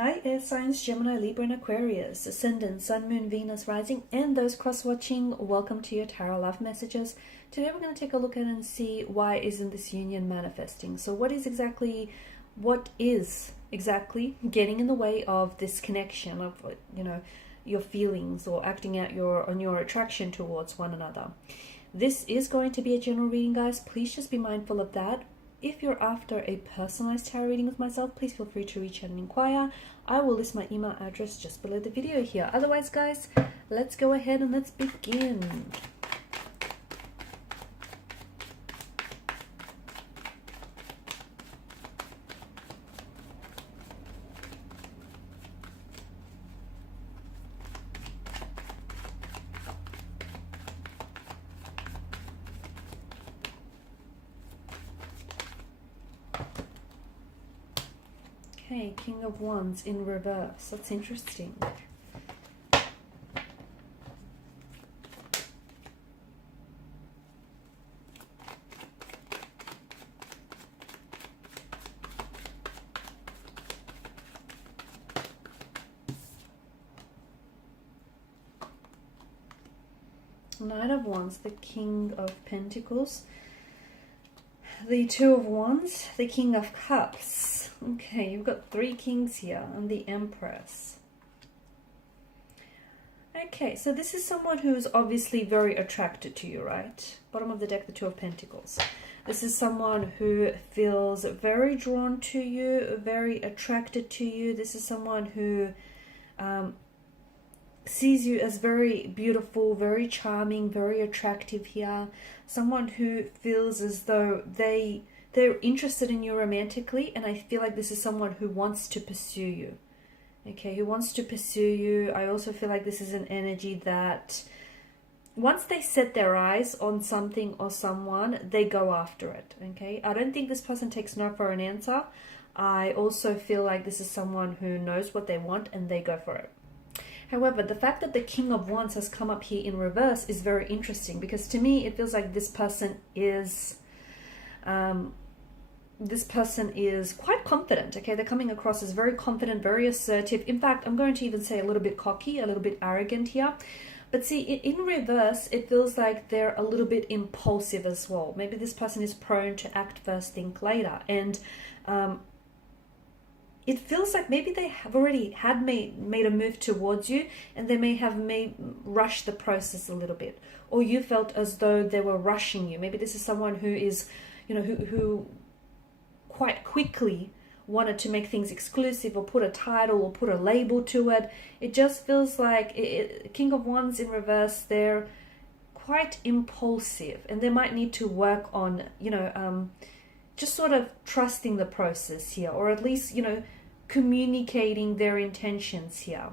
Hi air signs, Gemini, Libra and Aquarius, Ascendant, Sun, Moon, Venus, Rising, and those cross-watching, welcome to your Tarot Love Messages. Today we're going to take a look at and see why isn't this union manifesting. So what is exactly getting in the way of this connection of, your feelings or acting out on your attraction towards one another? This is going to be a general reading, guys. Please just be mindful of that. If you're after a personalized tarot reading with myself, please feel free to reach out and inquire. I will list my email address just below the video here. Otherwise, guys, let's go ahead and let's begin. Okay, King of Wands in reverse. That's interesting. Knight of Wands, the King of Pentacles. The Two of Wands, the King of Cups. Okay, you've got three kings here and the Empress. Okay, so this is someone who is obviously very attracted to you, right? Bottom of the deck, the Two of Pentacles. This is someone who feels very drawn to you, very attracted to you. This is someone who sees you as very beautiful, very charming, very attractive here. Someone who feels as though they're interested in you romantically, and I feel like this is someone who wants to pursue you. Okay, who wants to pursue you. I also feel like this is an energy that once they set their eyes on something or someone, they go after it. Okay, I don't think this person takes no for an answer. I also feel like this is someone who knows what they want and they go for it. However, the fact that the King of Wands has come up here in reverse is very interesting, because to me it feels like this person is quite confident. Okay, they're coming across as very confident, very assertive. In fact, I'm going to even say a little bit cocky, a little bit arrogant here. But see, in reverse, it feels like they're a little bit impulsive as well. Maybe this person is prone to act first, think later. And it feels like maybe they have already made a move towards you, and they may have rushed the process a little bit. Or you felt as though they were rushing you. Maybe this is someone who is, who quite quickly wanted to make things exclusive or put a title or put a label to it. It just feels like King of Wands in reverse, they're quite impulsive, and they might need to work on, just sort of trusting the process here, or at least, communicating their intentions here.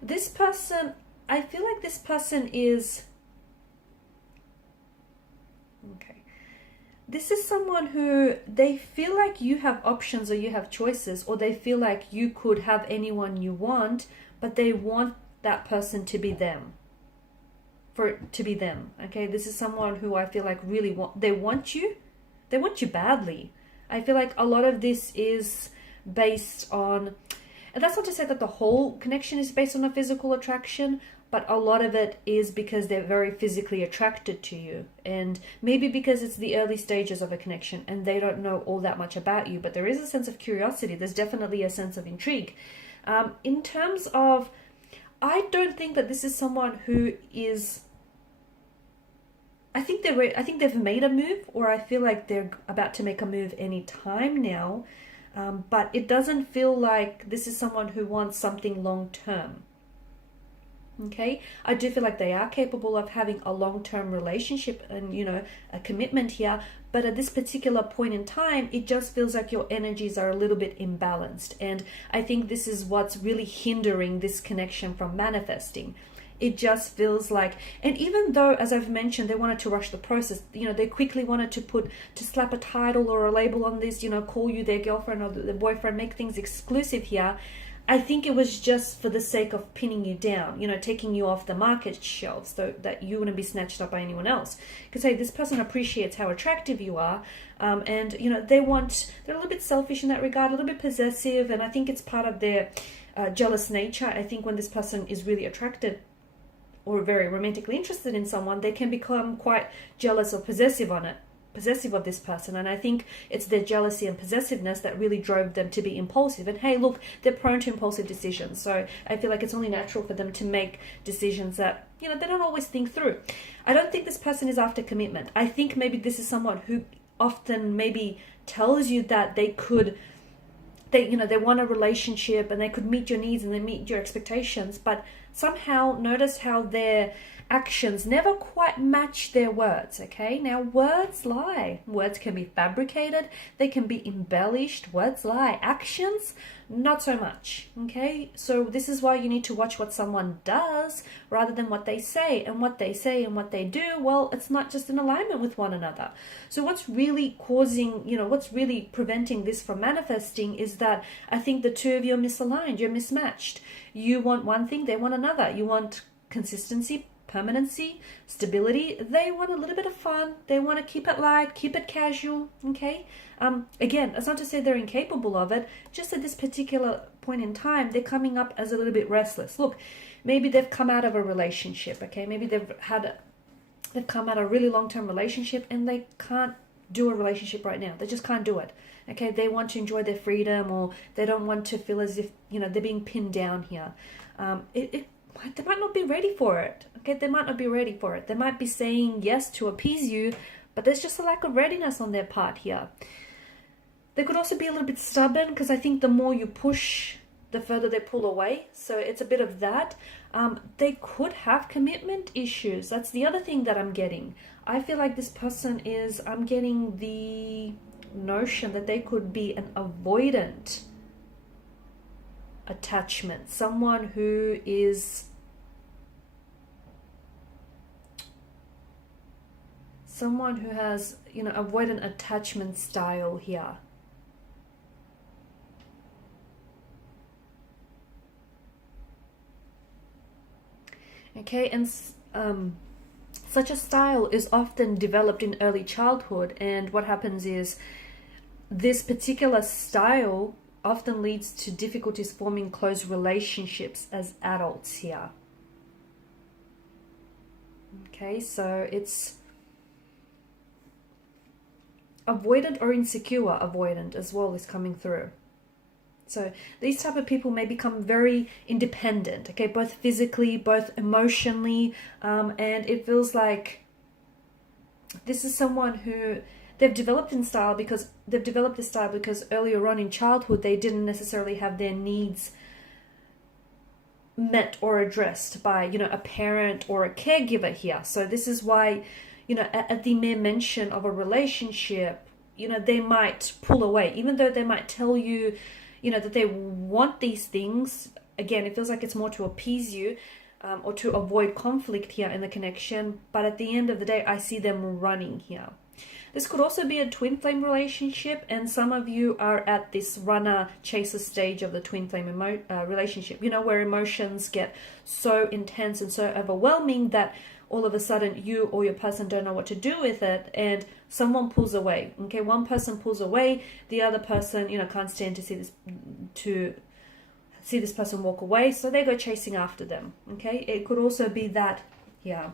This person, I feel like this person is... Okay. This is someone who they feel like you have options or you have choices, or they feel like you could have anyone you want, but they want that person to be them. For it to be them. Okay, this is someone who I feel like really they want you badly. I feel like a lot of this is based on, and that's not to say that the whole connection is based on a physical attraction, but a lot of it is because they're very physically attracted to you. And maybe because it's the early stages of a connection and they don't know all that much about you, but there is a sense of curiosity. There's definitely a sense of intrigue. In terms of, I don't think that this is someone who is... I think they've made a move, or I feel like they're about to make a move any time now. But it doesn't feel like this is someone who wants something long term. Okay, I do feel like they are capable of having a long-term relationship and, a commitment here. But at this particular point in time, it just feels like your energies are a little bit imbalanced. And I think this is what's really hindering this connection from manifesting. It just feels like, and even though, as I've mentioned, they wanted to rush the process, they quickly wanted to slap a title or a label on this, call you their girlfriend or their boyfriend, make things exclusive here. I think it was just for the sake of pinning you down, you know, taking you off the market shelves so that you wouldn't be snatched up by anyone else. Because, hey, this person appreciates how attractive you are. And, you know, they're a little bit selfish in that regard, a little bit possessive. And I think it's part of their jealous nature. I think when this person is really attracted or very romantically interested in someone, they can become quite jealous or possessive of this person. And I think it's their jealousy and possessiveness that really drove them to be impulsive. And hey, look, they're prone to impulsive decisions, so I feel like it's only natural for them to make decisions that, you know, they don't always think through. I don't think this person is after commitment. I think maybe this is someone who often maybe tells you that they want a relationship and they could meet your needs and they meet your expectations, but somehow notice how their actions never quite match their words. Okay, now words lie. Words can be fabricated, they can be embellished. Words lie. Actions, not so much. Okay, so this is why you need to watch what someone does rather than what they say. And what they say and what they do, well, it's not just in alignment with one another. So what's really what's really preventing this from manifesting is that I think the two of you are misaligned. You're mismatched. You want one thing, they want another. You want consistency, permanency, stability. They want a little bit of fun. They want to keep it light, keep it casual. Okay. Again, it's not to say they're incapable of it. Just at this particular point in time, they're coming up as a little bit restless. Look, maybe they've come out of a relationship. Okay, maybe they've come out of a really long-term relationship and they can't do a relationship right now. They just can't do it. Okay, they want to enjoy their freedom, or they don't want to feel as if, you know, they're being pinned down here. They might not be ready for it. Okay, they might not be ready for it. They might be saying yes to appease you, but there's just a lack of readiness on their part here. They could also be a little bit stubborn, because I think the more you push, the further they pull away. So it's a bit of that. They could have commitment issues. That's the other thing that I'm getting. I feel like this person I'm getting the notion that they could be an avoidant attachment. Someone who is has, you know, avoidant attachment style here. Okay, and such a style is often developed in early childhood, and what happens is this particular style often leads to difficulties forming close relationships as adults here. Okay, so it's avoidant or insecure avoidant as well is coming through. So these type of people may become very independent, okay, both physically, both emotionally, and it feels like this is someone who they've developed this style because earlier on in childhood they didn't necessarily have their needs met or addressed by, you know, a parent or a caregiver here. So this is why, you know, at the mere mention of a relationship, you know, they might pull away, even though they might tell you, you know, that they want these things. Again, it feels like it's more to appease you or to avoid conflict here in the connection. But at the end of the day, I see them running here. This could also be a twin flame relationship, and some of you are at this runner-chaser stage of the twin flame relationship, you know, where emotions get so intense and so overwhelming that all of a sudden you or your person don't know what to do with it, and someone pulls away. Okay, one person pulls away, the other person, you know, can't stand to see this person walk away, so they go chasing after them. Okay, it could also be that, yeah.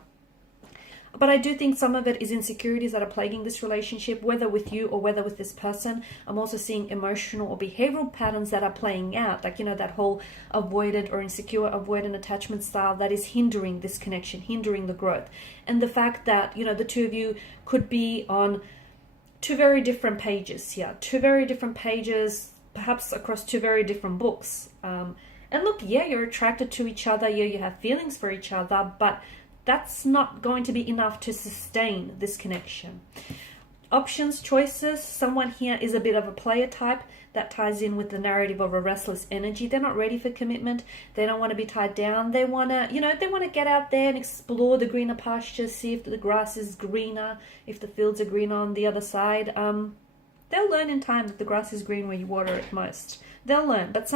But I do think some of it is insecurities that are plaguing this relationship, whether with you or whether with this person. I'm also seeing emotional or behavioral patterns that are playing out, like, you know, that whole avoidant or insecure avoidant attachment style that is hindering this connection, hindering the growth. And the fact that, you know, the two of you could be on two very different pages here, perhaps across two very different books. And look, yeah, you're attracted to each other, yeah, you have feelings for each other, but that's not going to be enough to sustain this connection. Options, choices. Someone here is a bit of a player type. That ties in with the narrative of a restless energy. They're not ready for commitment. They don't want to be tied down. They want to, you know, they want to get out there and explore the greener pastures, see if the grass is greener, if the fields are greener on the other side. They'll learn in time that the grass is green where you water it most. They'll learn. But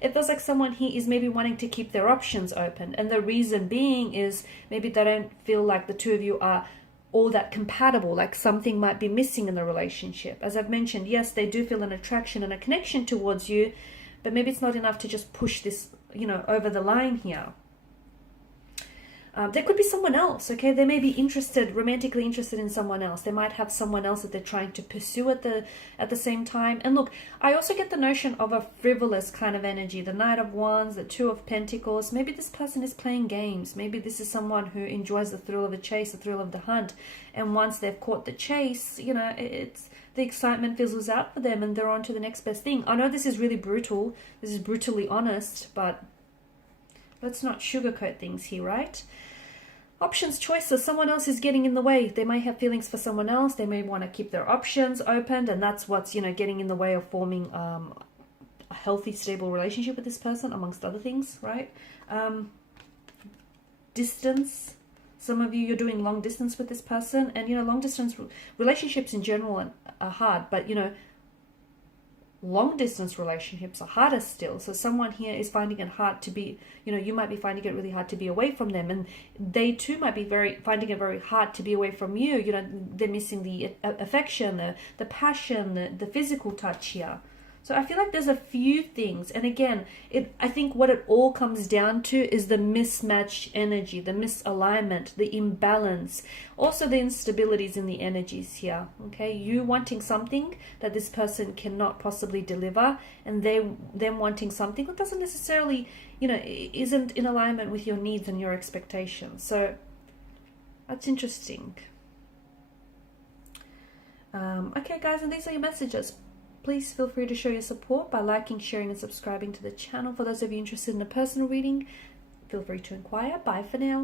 it feels like someone here is maybe wanting to keep their options open. And the reason being is maybe they don't feel like the two of you are all that compatible, like something might be missing in the relationship. As I've mentioned, yes, they do feel an attraction and a connection towards you, but maybe it's not enough to just push this, you know, over the line here. There could be someone else, okay? They may be romantically interested in someone else. They might have someone else that they're trying to pursue at the same time. And look, I also get the notion of a frivolous kind of energy. The Knight of Wands, the Two of Pentacles. Maybe this person is playing games. Maybe this is someone who enjoys the thrill of the chase, the thrill of the hunt. And once they've caught the chase, you know, the excitement fizzles out for them and they're on to the next best thing. I know this is really brutal. This is brutally honest, but let's not sugarcoat things here, right? Options, choices. Someone else is getting in the way. They may have feelings for someone else. They may want to keep their options open, and that's what's, you know, getting in the way of forming a healthy, stable relationship with this person, amongst other things, right? Distance. Some of you, you're doing long distance with this person, and, you know, long distance relationships in general are hard, but, you know, long distance relationships are harder still. So someone here is finding it hard to be, you know, you might be finding it really hard to be away from them, and they too might be finding it very hard to be away from you. You know, they're missing the affection, the passion, the physical touch here. So I feel like there's a few things, and again, I think what it all comes down to is the mismatched energy, the misalignment, the imbalance, also the instabilities in the energies here. Okay, you wanting something that this person cannot possibly deliver, and them wanting something that doesn't necessarily, you know, isn't in alignment with your needs and your expectations. So that's interesting. Okay, guys, and these are your messages. Please feel free to show your support by liking, sharing, and subscribing to the channel. For those of you interested in a personal reading, feel free to inquire. Bye for now.